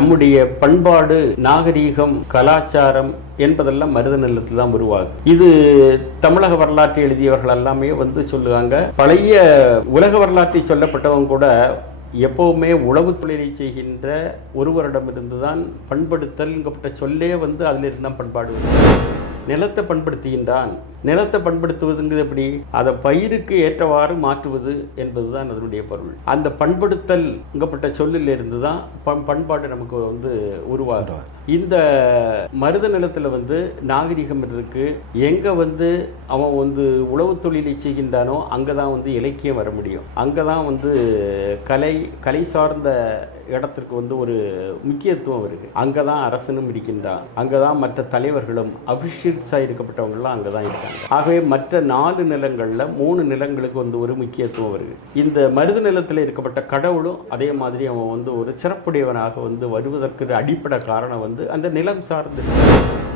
நம்முடைய பண்பாடு, நாகரீகம், கலாச்சாரம் என்பதெல்லாம் மருத நிலத்தில் தான் உருவாகும். இது தமிழக வரலாற்றை எழுதியவர்கள் எல்லாமே சொல்லுவாங்க. பழைய உலக வரலாற்றை சொல்லப்பட்டவங்க கூட எப்பவுமே உழவு தொழிலை செய்கின்ற ஒருவரிடமிருந்து தான் பண்படுத்தல்ங்கப்பட்ட சொல்லே அதில் இருந்தால் பண்பாடு. நிலத்தை பண்படுத்துகின்றான். நிலத்தை பண்படுத்துவதுங்கிறது எப்படி? அதை பயிருக்கு ஏற்றவாறு மாற்றுவது என்பதுதான் அதனுடைய பொருள். அந்த பண்படுத்தல்ங்கப்பட்ட சொல்லில் இருந்து தான் பண்பாடு நமக்கு உருவாகும். இந்த மருத நிலத்தில் நாகரிகம் இருக்கு. எங்க அவன் உழவு தொழிலை செய்கின்றானோ அங்கதான் இலக்கியம் வர முடியும். அங்கதான் கலை சார்ந்த இடத்திற்கு ஒரு முக்கியத்துவம் இருக்கு. அங்கதான் அரசனும் இருக்கின்றான். அங்கதான் மற்ற தலைவர்களும் அபிஷியல்ஸாக இருக்கப்பட்டவங்களாம் அங்கதான் இருக்காங்க. ஆகவே மற்ற 4 நிலங்கள்ல 3 நிலங்களுக்கு ஒரு முக்கியத்துவம் இருக்கு. இந்த மருத நிலத்தில் இருக்கப்பட்ட கடவுளும் அதே மாதிரி அவன் ஒரு சிறப்புடையவனாக வருவதற்கு அடிப்படை காரணம் அந்த நிலம் சார்ந்து,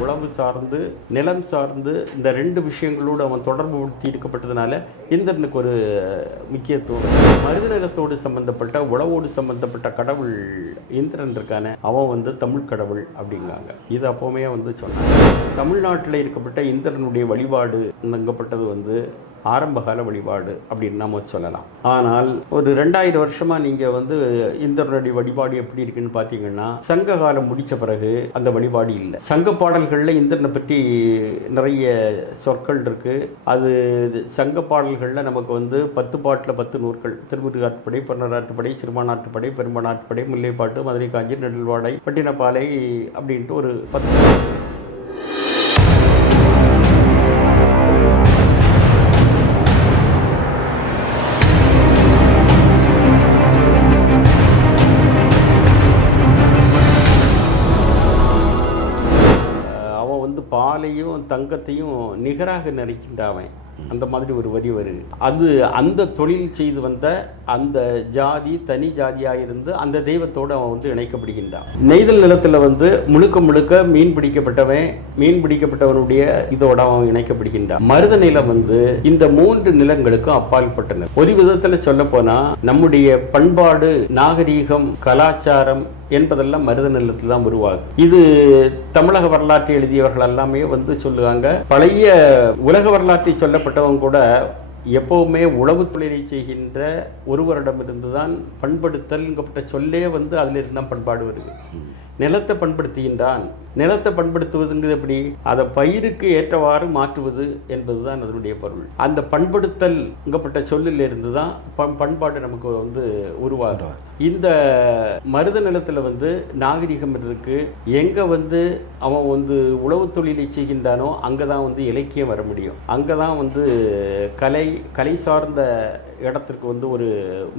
உழவு சார்ந்து, நிலம் சார்ந்து இந்த 2 விஷயங்களோடு அவன் தொடர்பு படுத்தி இருக்கப்பட்டதுனால இந்திரனுக்கு ஒரு முக்கியத்துவம். மருத நிலத்தோடு சம்பந்தப்பட்ட, உழவோடு சம்பந்தப்பட்ட கடவுள் இந்திரன் இருக்கானே, அவன் தமிழ் கடவுள் அப்படிங்காங்க. இது அப்பவுமே சொன்னாங்க. தமிழ்நாட்டில் இருக்கப்பட்ட இந்திரனுடைய வழிபாடு நங்கப்பட்டது ஆரம்பகால வழிபாடு அப்படின்னு நம்ம சொல்லலாம். ஆனால் ஒரு 2000 வருஷமா நீங்க இந்திரனுடைய வழிபாடு எப்படி இருக்குன்னு பார்த்தீங்கன்னா, சங்க காலம் முடிச்ச பிறகு அந்த வழிபாடு இல்லை. சங்க பாடல்களில் இந்திரனை பற்றி நிறைய சொற்கள் இருக்கு. அது சங்க பாடல்களில் நமக்கு 10 பாட்டில் 10 நூற்கள். திருமுருகாற்றுப்படை, பொன்னராற்றுப்படை, சிறுமானாற்றுப்படை, பெரும்பானாற்றுப்படை, முல்லைப்பாட்டு, மதுரை காஞ்சி, நெடுல்வாடை, பட்டினப்பாலை அப்படின்ட்டு ஒரு 10. பாலையும் தங்கத்தையும் நிகராக நினைக்கின்றான். அந்த மாதிரி ஒரு வரி வருது. அது அந்த தொழில் செய்து வந்த அந்த ஜாதி தனி ஜாதியாக இருந்து அந்த தெய்வத்தோடு அவன் இணைக்கப்படுகின்றான். நெய்தல் நிலத்தில் முழுக்க முழுக்க மீன் பிடிக்கப்பட்டவன், மீன் பிடிக்கப்பட்டவனுடைய இதோட அவன் இணைக்கப்படுகின்றான். மருத நிலம் இந்த 3 நிலங்களுக்கும் அப்பாற்பட்டன. ஒரு விதத்தில் சொல்ல போனா நம்முடைய பண்பாடு, நாகரீகம், கலாச்சாரம் என்பதெல்லாம் மருத நிலத்தில் தான் உருவாகும். இது தமிழக வரலாற்றை எழுதியவர்கள் எல்லாமே சொல்லுவாங்க. பழைய உலக வரலாற்றை சொல்லப்பட்டவங்க கூட எப்பவுமே உழவு தொழிலை செய்கின்ற ஒருவரிடமிருந்து தான் பண்படுத்தல்ங்கப்பட்ட சொல்லே அதில் இருந்தால் பண்பாடு வருது. நிலத்தை பண்படுத்துகின்றான். நிலத்தை பண்படுத்துவதுங்கிறது எப்படி? அதை பயிருக்கு ஏற்றவாறு மாற்றுவது என்பதுதான் அதனுடைய பொருள். அந்த பண்படுத்தல்ங்கப்பட்ட சொல்லில் இருந்து தான் பண்பாடு நமக்கு உருவாகும். இந்த மருத நிலத்தில் நாகரிகம் இருக்கு. எங்க அவன் உழவு தொழிலை செய்கின்றானோ அங்கதான் இலக்கியம் வர முடியும். அங்கதான் கலை சார்ந்த இடத்திற்கு ஒரு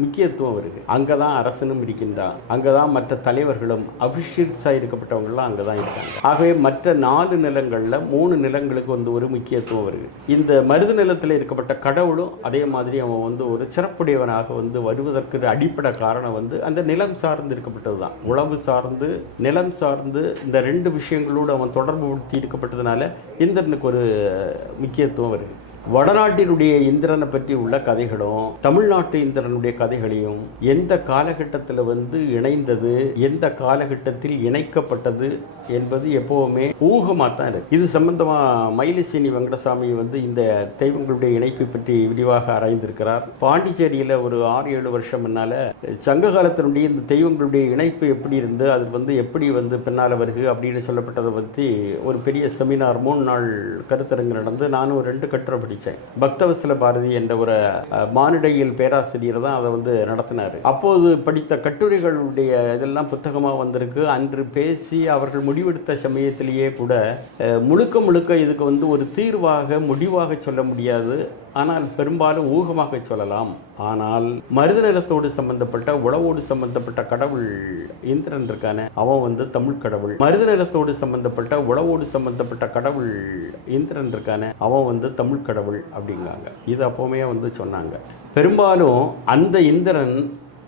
முக்கியத்துவம் இருக்கு. அங்கதான் அரசனும் இருக்கின்றான். அங்கதான் மற்ற தலைவர்களும் அபிஷியல்ஸாக இருக்கப்பட்டவங்களாம் அங்கதான் இருக்காங்க. ஆகவே மற்ற 4 நிலங்கள்ல 3 நிலங்களுக்கு ஒரு முக்கியத்துவம் இருக்கு. இந்த மருத நிலத்தில் இருக்கப்பட்ட கடவுளும் அதே மாதிரி அவன் ஒரு சிறப்புடையவனாக வருவதற்கு அடிப்படை காரணம் அந்த நிலம் சார்ந்து இருக்கப்பட்டது தான். உழவு சார்ந்து, நிலம் சார்ந்து இந்த 2 விஷயங்களோடு அவன் தொடர்பு படுத்தி இருக்கப்பட்டதுனால இந்திரனுக்கு ஒரு முக்கியத்துவம் இருக்கு. வடநாட்டினுடைய இந்திரனை பற்றி உள்ள கதைகளும் தமிழ்நாட்டு இந்திரனுடைய கதைகளையும் எந்த காலகட்டத்தில் இணைந்தது, எந்த காலகட்டத்தில் இணைக்கப்பட்டது என்பது எப்பவுமே ஊகமாக தான் இருக்கு. இது சம்பந்தமா மயிலசேனி வெங்கடசாமி இந்த தெய்வங்களுடைய இணைப்பை பற்றி விரிவாக ஆராய்ந்திருக்கிறார். பாண்டிச்சேரியில் ஒரு 6-7 வருஷம் முன்னால சங்க காலத்தினுடைய இந்த தெய்வங்களுடைய இணைப்பு எப்படி இருந்து அது எப்படி பின்னால் வருகு அப்படின்னு சொல்லப்பட்டதை பற்றி ஒரு பெரிய செமினார் 3 நாள் கருத்தரங்கு நடந்து நானும் 2 கட்டுரை படித்தேன். பக்தவத்சல பாரதி என்ற ஒரு மானுடையியல் பேராசிரியர் தான் அதை நடத்தினார். அப்போது படித்த கட்டுரைகளுடைய இதெல்லாம் புத்தகமாக வந்திருக்கு. அன்று பேசி அவர்கள் முடிவெடுத்த சமயத்திலேயே கூட முழுக்க முழுக்க இதுக்கு ஒரு தீர்வாக முடிவாக சொல்ல முடியாது. ஆனால் பெரும்பாலும் ஊகமாக சொல்லலாம். ஆனால் மருத நிலத்தோடு சம்பந்தப்பட்ட, உழவோடு சம்பந்தப்பட்ட கடவுள் இந்திரன் இருக்கானே, அவன் தமிழ் கடவுள். மருத நிலத்தோடு சம்பந்தப்பட்ட, உழவோடு சம்பந்தப்பட்ட கடவுள் இந்திரன் இருக்கானே, அவன் தமிழ் கடவுள் அப்படிங்காங்க. இது அப்பவுமே சொன்னாங்க. பெரும்பாலும் அந்த இந்திரன்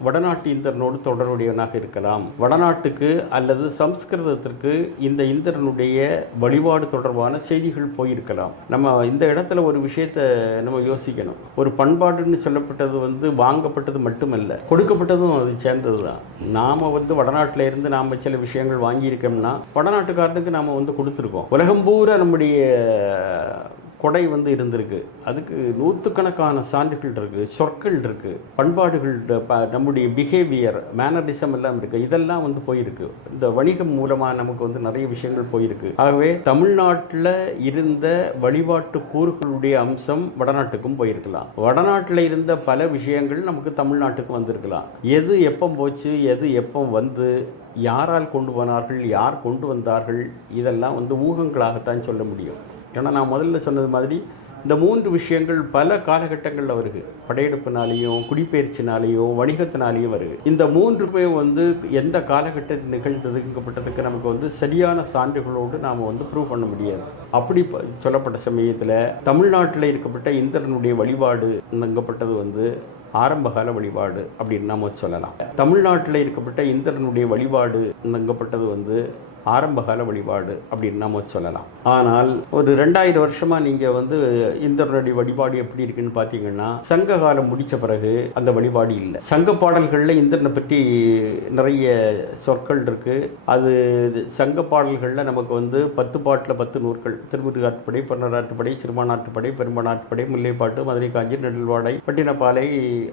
வடநாட்டு இந்திரனோடு தொடர்புடையவனாக இருக்கலாம். வடநாட்டுக்கு அல்லது சம்ஸ்கிருதத்திற்கு இந்த இந்திரனுடைய வழிபாடு தொடர்பான செய்திகள் போயிருக்கலாம். நம்ம இந்த இடத்துல ஒரு விஷயத்தை நம்ம யோசிக்கணும். ஒரு பண்பாடுன்னு சொல்லப்பட்டது வாங்கப்பட்டது மட்டுமல்ல, கொடுக்கப்பட்டதும் அது சேர்ந்தது தான். நாம் வடநாட்டில் இருந்து நாம் சில விஷயங்கள் வாங்கியிருக்கோம்னா வடநாட்டுக்காரனுக்கு நாம் கொடுத்துருக்கோம். உலகம் பூரா நம்முடைய கொடை இருந்திருக்கு. அதுக்கு நூற்றுக்கணக்கான சான்றுகள் இருக்குது, சொற்கள் இருக்குது, பண்பாடுகள், நம்முடைய பிஹேவியர், மேனரிசம் எல்லாம் இருக்குது. இதெல்லாம் போயிருக்கு. இந்த வணிகம் மூலமாக நமக்கு நிறைய விஷயங்கள் போயிருக்கு. ஆகவே தமிழ்நாட்டில் இருந்த வழிபாட்டு கூறுகளுடைய அம்சம் வடநாட்டுக்கும் போயிருக்கலாம். வடநாட்டில் இருந்த பல விஷயங்கள் நமக்கு தமிழ்நாட்டுக்கு வந்திருக்கலாம். எது எப்போ போச்சு, எது எப்போ யாரால் கொண்டு போனார்கள், யார் கொண்டு வந்தார்கள், இதெல்லாம் ஊகங்களாகத்தான் சொல்ல முடியும். ஏன்னா நான் முதல்ல சொன்னது மாதிரி இந்த 3 விஷயங்கள் பல காலகட்டங்களில் வருது. படையெடுப்பினாலேயும், குடிப்பெயர்ச்சினாலேயும், வணிகத்தினாலேயும் வருது. இந்த 3மே எந்த காலகட்டத்தில் நிகழ்ந்ததுங்கப்பட்டதுக்கு நமக்கு சரியான சான்றுகளோடு நாம் ப்ரூவ் பண்ண முடியாது. அப்படி சொல்லப்பட்ட சமயத்தில் தமிழ்நாட்டில் இருக்கப்பட்ட இந்திரனுடைய வழிபாடு என்னங்கப்பட்டது ஆரம்பகால வழிபாடு அப்படின்னு நாம் சொல்லலாம். தமிழ்நாட்டில் இருக்கப்பட்ட இந்திரனுடைய வழிபாடு என்னங்கப்பட்டது ஆரம்பகால வழிபாடு அப்படின்னு நம்ம சொல்லலாம். ஆனால் ஒரு 2000 வருஷமாக நீங்கள் இந்திரனுடைய வழிபாடு எப்படி இருக்குன்னு பார்த்தீங்கன்னா, சங்க காலம் முடித்த பிறகு அந்த வழிபாடு இல்லை. சங்க பாடல்களில் இந்திரனை பற்றி நிறைய சொற்கள் இருக்குது. அது சங்க பாடல்களில் நமக்கு 10 பாட்டில் 10 நூற்கள், திருமுருகாற்றுப்படை, பொன்னராற்றுப்படை, சிறுமானாற்றுப்படை, பெரும்பானாற்றுப்படை, முல்லைப்பாட்டு, மதுரை காஞ்சி, நெடுல்வாடை, பட்டினப்பாலை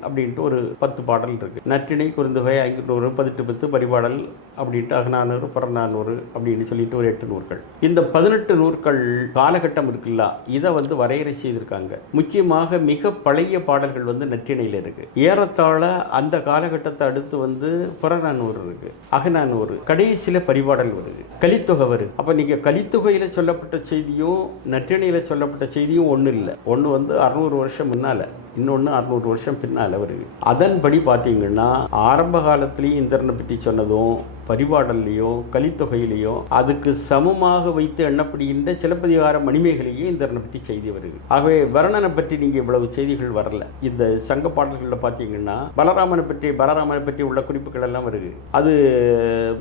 அப்படின்ட்டு ஒரு 10 பாடல் இருக்குது. நற்றிணை, குறுந்தொகை, 500, 18 பரிபாடல் அப்படின்ட்டு அகநானூறு, புறநானூறு அப்படின்னு சொல்லிட்டு ஒரு 8 நூற்கள். இந்த 18 நூற்கள் காலகட்டம் இருக்குல்ல, இதை வரையறை செய்திருக்காங்க. முக்கியமாக மிக பழைய பாடல்கள் நற்றிணையில் இருக்கு. ஏறத்தாழ அந்த காலகட்டத்தை அடுத்து புறநானூறு இருக்கு, அகநானூறு, கடைசியில பரிபாடல் வருது, கலித்தொகை வருது. அப்ப நீங்க கலித்தொகையில சொல்லப்பட்ட செய்தியும் நற்றிணையில சொல்லப்பட்ட செய்தியும் ஒண்ணு இல்லை. ஒன்று 600 வருஷம் முன்னால, இன்னொன்று 600 வருஷம் பின்னால் வருது. அதன்படி பார்த்தீங்கன்னா ஆரம்ப காலத்திலேயும் இந்திரனை பற்றி சொன்னதும் பரிபாடல்லையும் கலித்தொகையிலையும் அதுக்கு சமமாக வைத்து எண்ணப்படுகின்ற சிலப்பதிகார மணிமேகலையும் இந்திரனை பற்றி செய்தி வருது. ஆகவே வர்ணனை பற்றி நீங்கள் இவ்வளவு செய்திகள் வரல. இந்த சங்க பாடல்களில் பார்த்தீங்கன்னா பலராமனை பற்றி உள்ள குறிப்புகள் எல்லாம் வருது. அது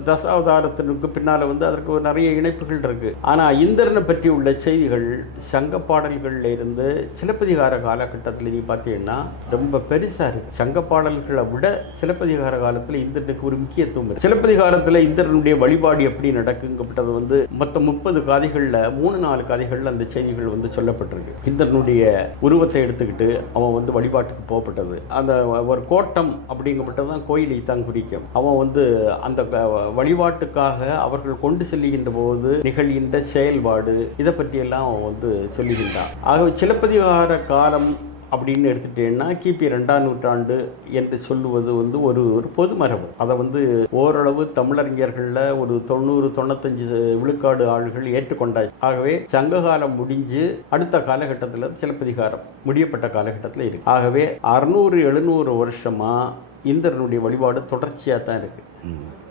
தசாவதாரத்திற்கு பின்னால் அதற்கு நிறைய இணைப்புகள் இருக்கு. ஆனால் இந்திரனை பற்றி உள்ள செய்திகள் சங்க பாடல்களில் இருந்து சிலப்பதிகார காலகட்டத்தில் நீ பார்த்தீங்கன்னா ரொம்ப பெருசாக இருக்கு. சங்க பாடல்களை விட சிலப்பதிகார காலத்தில் இந்திரனுக்கு ஒரு முக்கியத்துவம் இருக்கு. சிலப்பதிகார இந்திரனுடைய வழிபாடு எப்படி நடக்குங்கப்பட்டது மொத்தம் 30 கதைகள்ல 3-4 கதைகள்ல அந்த செய்திகள் சொல்லப்பட்டிருக்கு. இந்திரனுடைய உருவத்தை எடுத்துக்கிட்டு அவன் வழிபாட்டுக்கு போகப்பட்டது. அந்த ஒரு கோட்டம் அப்படிங்கப்பட்டதுதான் கோயிலை தான் குறிக்கும். அவன் அந்த வழிபாட்டுக்காக அவர்கள் கொண்டு செல்லுகின்ற போது நிகழ்கின்ற செயல்பாடு இதை பற்றியெல்லாம் அவன் சொல்லுகின்றான். ஆகவே சிலப்பதிகார காலம் அப்படின்னு எடுத்துட்டேன்னா கிபி 2ஆம் நூற்றாண்டு என்று சொல்லுவது ஒரு பொது மரபு. அதை ஓரளவு தமிழறிஞர்களில் ஒரு 90-95 விழுக்காடு ஆள்கள் ஏற்றுக்கொண்டாச்சு. ஆகவே சங்ககாலம் முடிஞ்சு அடுத்த காலகட்டத்தில் சிலப்பதிகாரம் முடியப்பட்ட காலகட்டத்தில் இருக்கு. ஆகவே 600-700 வருஷமா இந்திரனுடைய வழிபாடு தொடர்ச்சியாக தான் இருக்கு.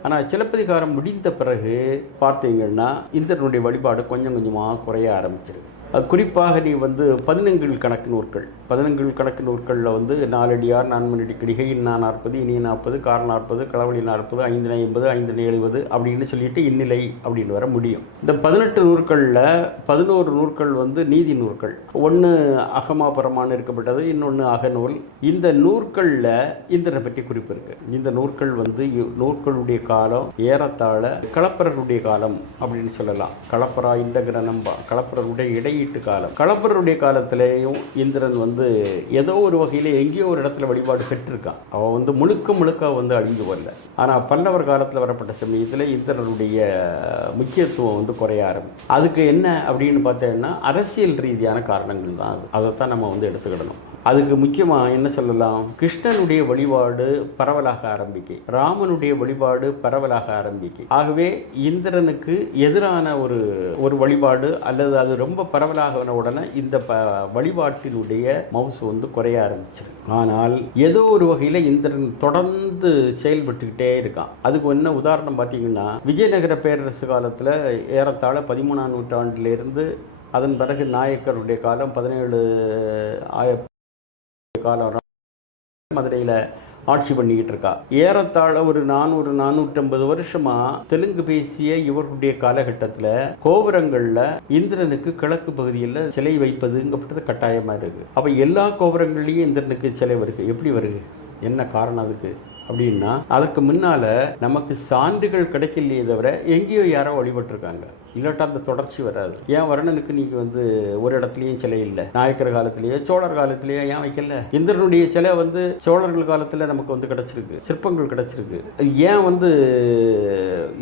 ஆனால் சிலப்பதிகாரம் முடிந்த பிறகு பார்த்தீங்கன்னா இந்திரனுடைய வழிபாடு கொஞ்சம் கொஞ்சமாக குறைய ஆரம்பிச்சிருக்கு. குறிப்பாக நீ 11 கணக்கு நூற்கள், 11 கணக்கு நூற்களில் 4 அடியார், 4 மணி கடிகை, இன்னா 40, இனிய 40, கார் 40, களவழி 40, 5 80, 5 70 அப்படின்னு சொல்லிட்டு இந்நிலை அப்படின்னு வர முடியும். இந்த 18 நூற்களில் 11 நூற்கள் நீதி நூற்கள். ஒன்று அகமாபுரமான இருக்கப்பட்டது, இன்னொன்று அகநூல். இந்த நூற்களில் இந்திரனை பற்றி குறிப்பு இருக்கு. இந்த நூற்கள் நூற்களுடைய காலம் ஏறத்தாழ களப்பரருடைய காலம் அப்படின்னு சொல்லலாம். களப்பரா இந்த கிரணம்பா, களப்பரருடைய இடையீட்டு காலம். களப்பரருடைய காலத்திலேயும் இந்திரன் ஏதோ ஒரு வகையில் எங்கேயோ ஒரு இடத்துல வழிபாடு பெற்றிருக்கான். அவன் முழுக்க அழிந்து வரல. ஆனால் பல்லவர் காலத்தில் வரப்பட்ட சமயத்தில் இந்திரனுடைய முக்கியத்துவம் குறைய ஆரம்பிச்சு. அதுக்கு என்ன அப்படின்னு பார்த்தீங்கன்னா அரசியல் ரீதியான காரணங்கள் தான். அதைத்தான் நம்ம எடுத்துக்கிடணும். அதுக்கு முக்கியமாக என்ன சொல்லலாம், கிருஷ்ணனுடைய வழிபாடு பரவலாக ஆரம்பிக்கை, ராமனுடைய வழிபாடு பரவலாக ஆரம்பிக்கை. ஆகவே இந்திரனுக்கு எதிரான ஒரு வழிபாடு அல்லது அது ரொம்ப பரவலாக உடனே இந்த வழிபாட்டினுடைய மவுசு குறைய ஆரம்பிச்சிருக்கு. ஆனால் ஏதோ ஒரு வகையில் இந்திரன் தொடர்ந்து செயல்பட்டுக்கிட்டே இருக்கான். அதுக்கு என்ன உதாரணம் பார்த்தீங்கன்னா, விஜயநகர பேரரசு காலத்தில் ஏறத்தாழ 13ஆம் நூற்றாண்டிலிருந்து அதன் பிறகு நாயக்கருடைய காலம் 17 காலம், மதுரையில் ஆட்சி பண்ணிக்கிட்டு இருக்கா. ஏறத்தாழ ஒரு 400-450 வருஷமா தெலுங்கு பேசிய இவர்களுடைய காலகட்டத்தில் கோபுரங்கள்ல இந்திரனுக்கு கிழக்கு பகுதியில் சிலை வைப்பதுங்கப்பட்டது கட்டாயமா இருக்கு. அப்ப எல்லா கோபுரங்கள்லயும் இந்திரனுக்கு சிலை வருது. எப்படி வருது, என்ன காரணம் அதுக்கு அப்படின்னா, அதுக்கு முன்னால நமக்கு சான்றுகள் கிடைக்கலையே தவிர எங்கேயோ யாரோ வழிபட்டிருக்காங்க, இல்லாட்டா அந்த தொடர்ச்சி வராது. ஏன் வர்ணனுக்கு நீங்க ஒரு இடத்துலையும் சிலை இல்லை, நாயக்கர் காலத்திலேயோ சோழர் காலத்திலேயோ ஏன் வைக்கல? இந்திரனுடைய சிலை சோழர்கள் காலத்தில் நமக்கு கிடைச்சிருக்கு, சிற்பங்கள் கிடைச்சிருக்கு. ஏன்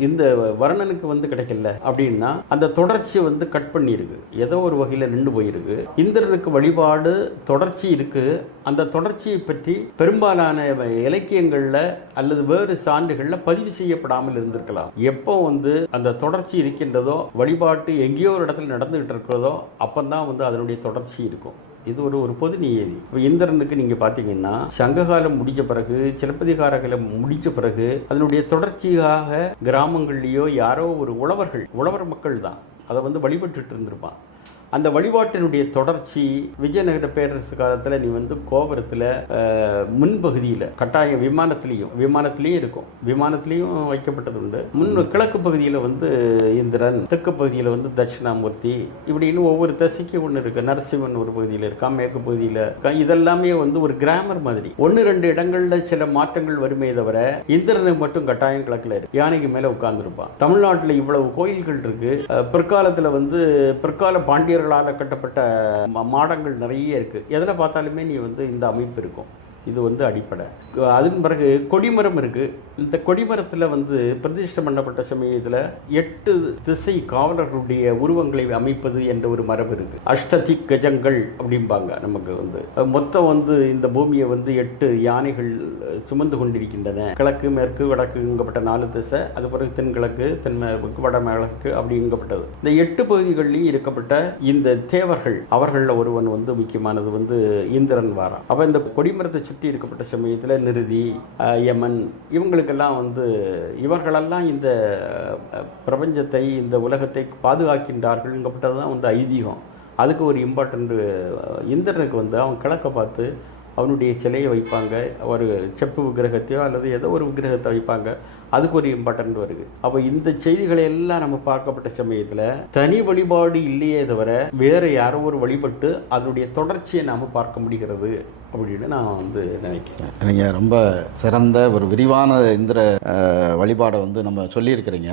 இந்த வர்ணனுக்கு கிடைக்கல அப்படின்னா, அந்த தொடர்ச்சி கட் பண்ணியிருக்கு, ஏதோ ஒரு வகையில் நின்று போயிருக்கு. இந்திரனுக்கு வழிபாடு தொடர்ச்சி இருக்கு. அந்த தொடர்ச்சியை பற்றி பெரும்பாலான இலக்கியங்கள்ல அல்லது வேறு சான்றுகள்ல பதிவு செய்யப்படாமல் இருந்திருக்கலாம். எப்போ அந்த தொடர்ச்சி இருக்கின்றதோ, வழிபாட்டு எங்கேயோ ஒரு இடத்துல நடந்துகிட்டு இருக்கிறதோ, அப்பந்தான் அதனுடைய தொடர்ச்சி இருக்கும். இது ஒரு பொது நியதி. இப்போ இந்திரனுக்கு நீங்கள் பார்த்தீங்கன்னா, சங்ககாலம் முடிஞ்ச பிறகு, சிலப்பதிகார காலம் முடிஞ்ச பிறகு அதனுடைய தொடர்ச்சியாக கிராமங்கள்லேயோ யாரோ ஒரு உழவர் மக்கள் தான் அதை வழிபட்டுட்டு இருந்திருப்பான். அந்த வழிபாட்டினுடைய தொடர்ச்சி விஜயநகர பேரரசு காலத்தில் நீ கோபுரத்தில் முன்பகுதியில் கட்டாயம் விமானத்திலையும் இருக்கும், விமானத்திலையும் வைக்கப்பட்டது உண்டு. கிழக்கு பகுதியில் இந்திரன், தெற்கு பகுதியில் தட்சிணாமூர்த்தி, இப்படின்னு ஒவ்வொரு திசைக்கு ஒன்று இருக்குது. நரசிம்மன் ஒரு பகுதியில் இருக்கான், மேற்கு பகுதியில் இருக்கா. இதெல்லாமே ஒரு கிராமர் மாதிரி. 1-2 இடங்களில் சில மாற்றங்கள் வருமே தவிர இந்திரனை மட்டும் கட்டாயம் கிழக்கில் இருக்கு, யானைக்கு மேலே உட்கார்ந்துருப்பான். தமிழ்நாட்டில் இவ்வளவு கோயில்கள் இருக்கு. பிற்காலத்தில் பிற்கால பாண்டியர் கட்டப்பட்ட மாடங்கள் நிறைய இருக்கு. எதில் பார்த்தாலுமே நீ இந்த அமைப்பு இருக்கும். இது அடிப்படை. அதன் பிறகு கொடிமரம் இருக்கு. இந்த கொடிமரத்தில் பிரதிஷ்டை பண்ணப்பட்ட சமயத்தில் 8 திசை காவலர்களுடைய உருவங்களை அமைப்பது என்ற ஒரு மரபு இருக்கு. அஷ்டதி கஜங்கள் அப்படிம்பாங்க. நமக்கு மொத்தம் இந்த பூமியை 8 யானைகள் சுமந்து கொண்டிருக்கின்றன. கிழக்கு, மேற்கு, வடக்குங்கப்பட்ட 4 திசை, அது பிறகு தென்கிழக்கு, தென்மேற்கு, வடமேற்கு அப்படிங்கப்பட்டது. இந்த 8 பகுதிகளிலும் இருக்கப்பட்ட இந்த தேவர்கள், அவர்களில் ஒருவன் முக்கியமானது இந்திரன் வாரான். அப்போ இந்த கொடிமரத்தை சுற்றி இருக்கப்பட்ட சமயத்தில் நிருதி, யமன், இவங்களுக்கெல்லாம் இவர்களெல்லாம் இந்த பிரபஞ்சத்தை, இந்த உலகத்தை பாதுகாக்கின்றார்கள்ங்கப்பட்டது தான் ஐதீகம். அதுக்கு ஒரு இம்பார்ட்டண்ட். இந்திரனுக்கு அவன் கிழக்க பார்த்து அவனுடைய சிலையை வைப்பாங்க. ஒரு செப்பு விக்கிரகத்தையோ அல்லது ஏதோ ஒரு விக்கிரகத்தை வைப்பாங்க. அதுக்கு ஒரு இம்பார்ட்டன்ட் வருது. அப்போ இந்த செய்திகளை எல்லாம் நம்ம பார்க்கப்பட்ட சமயத்தில் தனி வழிபாடு இல்லையே தவிர வேற யாரோ ஒரு வழிபட்டு அதனுடைய தொடர்ச்சியை நாம் பார்க்க முடிகிறது அப்படின்னு நான் நினைக்கிறேன். நீங்கள் ரொம்ப சிறந்த ஒரு விரிவான இந்திர வழிபாடை நம்ம சொல்லியிருக்கிறீங்க.